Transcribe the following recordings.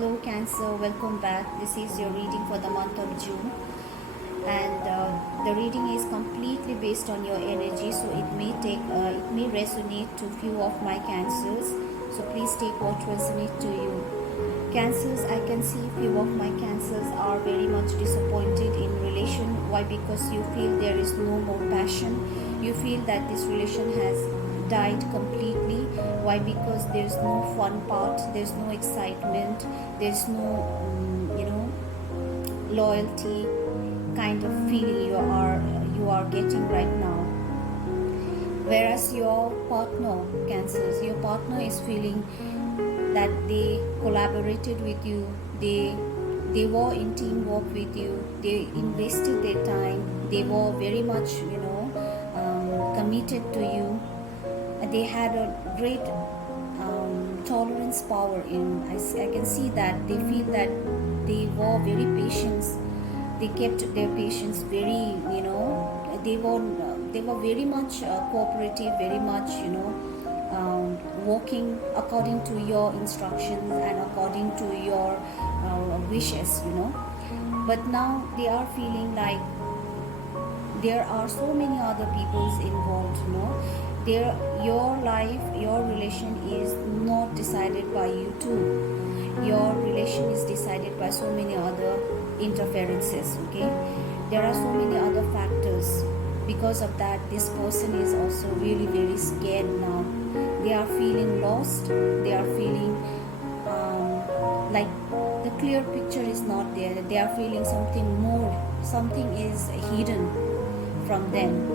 Hello Cancer, welcome back. This is your reading for the month of June, and the reading is completely based on your energy, so it may resonate to few of my Cancers. So please take what resonates to you. Cancers, I can see few of my Cancers are very much disappointed in relation. Why? Because you feel there is no more passion. You feel that this relation has died completely. Why? Because there's no fun part, there's no excitement, there's no loyalty kind of feeling you are getting right now. Whereas your partner, Cancers, your partner is feeling that they collaborated with you, they were in teamwork with you, they invested their time, they were very much committed to you. They had a great tolerance power in. I can see that they feel that they were very patient. They kept their patience very, they were very much cooperative, very much working according to your instructions and according to your wishes. But now they are feeling like there are so many other peoples involved. Your life, your relation is not decided by you two. Your relation is decided by so many other interferences. Okay, there are so many other factors. Because of that, this person is also really very scared now. They are feeling lost. They are feeling like the clear picture is not there. They are feeling something more. Something is hidden from them,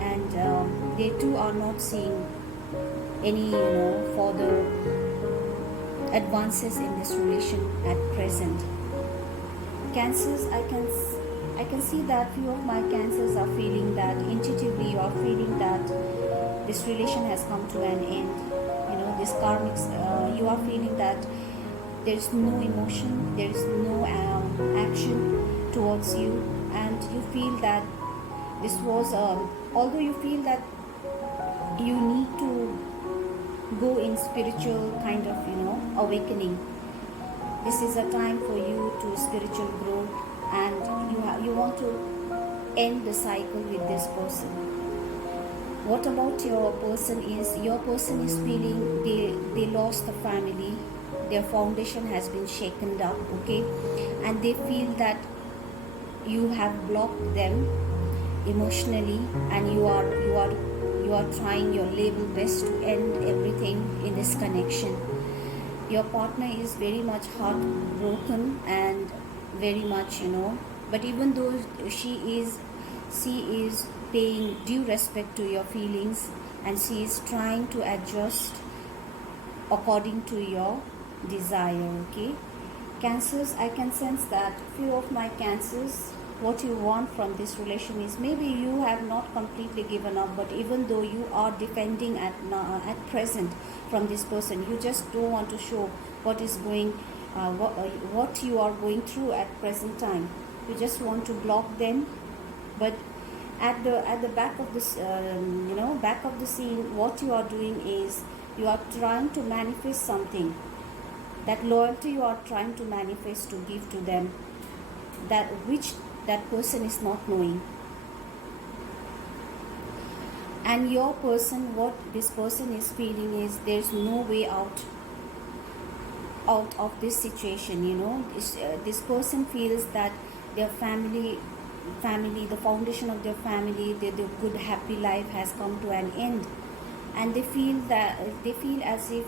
and they too are not seeing any further advances in this relation at present. Cancers, I can see that few of my Cancers are feeling that intuitively you are feeling that this relation has come to an end. This karmic, you are feeling that there is no emotion, there is no action towards you, and you feel that this was although you feel that you need to go in spiritual kind of awakening. This is a time for you to spiritual growth, and you want to end the cycle with this person. What about your person is feeling they lost the family, their foundation has been shaken up. Okay, and they feel that you have blocked them emotionally, and you are trying your level best to end everything in this connection. Your partner is very much heartbroken and very much but even though she is paying due respect to your feelings, and she is trying to adjust according to your desire. Okay, Cancers, I can sense that few of my Cancers, what you want from this relation is maybe you have not completely given up, but even though you are defending at present from this person, you just don't want to show what is going what you are going through at present time. You just want to block them, but at the back of this back of the scene, what you are doing is you are trying to manifest something. That loyalty you are trying to manifest to give to them, that which that person is not knowing. And your person, what this person is feeling is there's no way out of this situation. This person feels that their family, the foundation of their family, their good happy life has come to an end, and they feel as if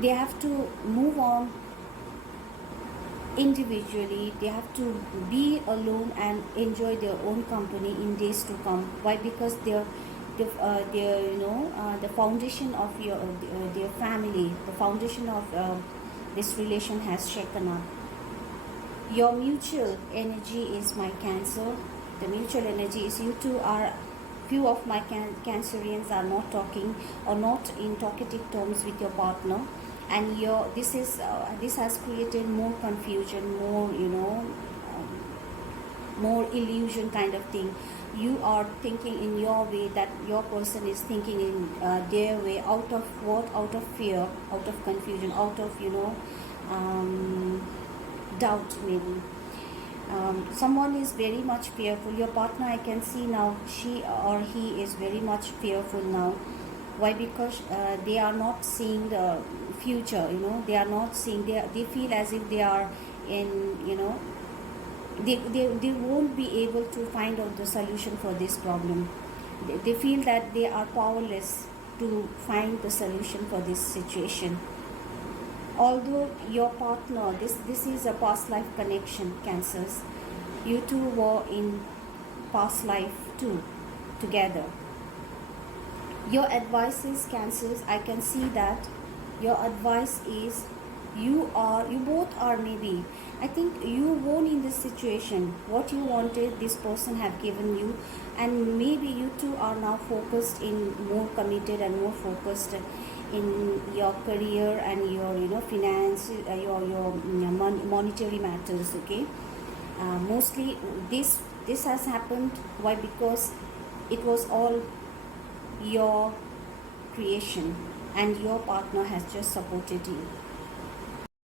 they have to move on individually. They have to be alone and enjoy their own company in days to come. Why? Because the foundation of their family, the foundation of this relation has shaken up. Your mutual energy is my Cancer. The mutual energy is you two are. Few of my Cancerians are not talking or not in talkative terms with your partner, and this has created more confusion, more illusion kind of thing. You are thinking in your way, that your person is thinking in their way, out of fear, out of confusion, out of doubt maybe. Someone is very much fearful. Your partner, I can see now, she or he is very much fearful now. Why? Because they are not seeing the future, they are not seeing, they feel as if they are in, they won't be able to find out the solution for this problem. They feel that they are powerless to find the solution for this situation. Although your partner, this is a past life connection, Cancers. You two were in past life too, together. Your advice is, Cancers, I can see that your advice is, you both are, maybe, I think you won in this situation. What you wanted, this person have given you, and maybe you two are now focused in, more committed and more focused in your career and your finance, your monetary matters. Okay, mostly this has happened. Why? Because it was all your creation and your partner has just supported you.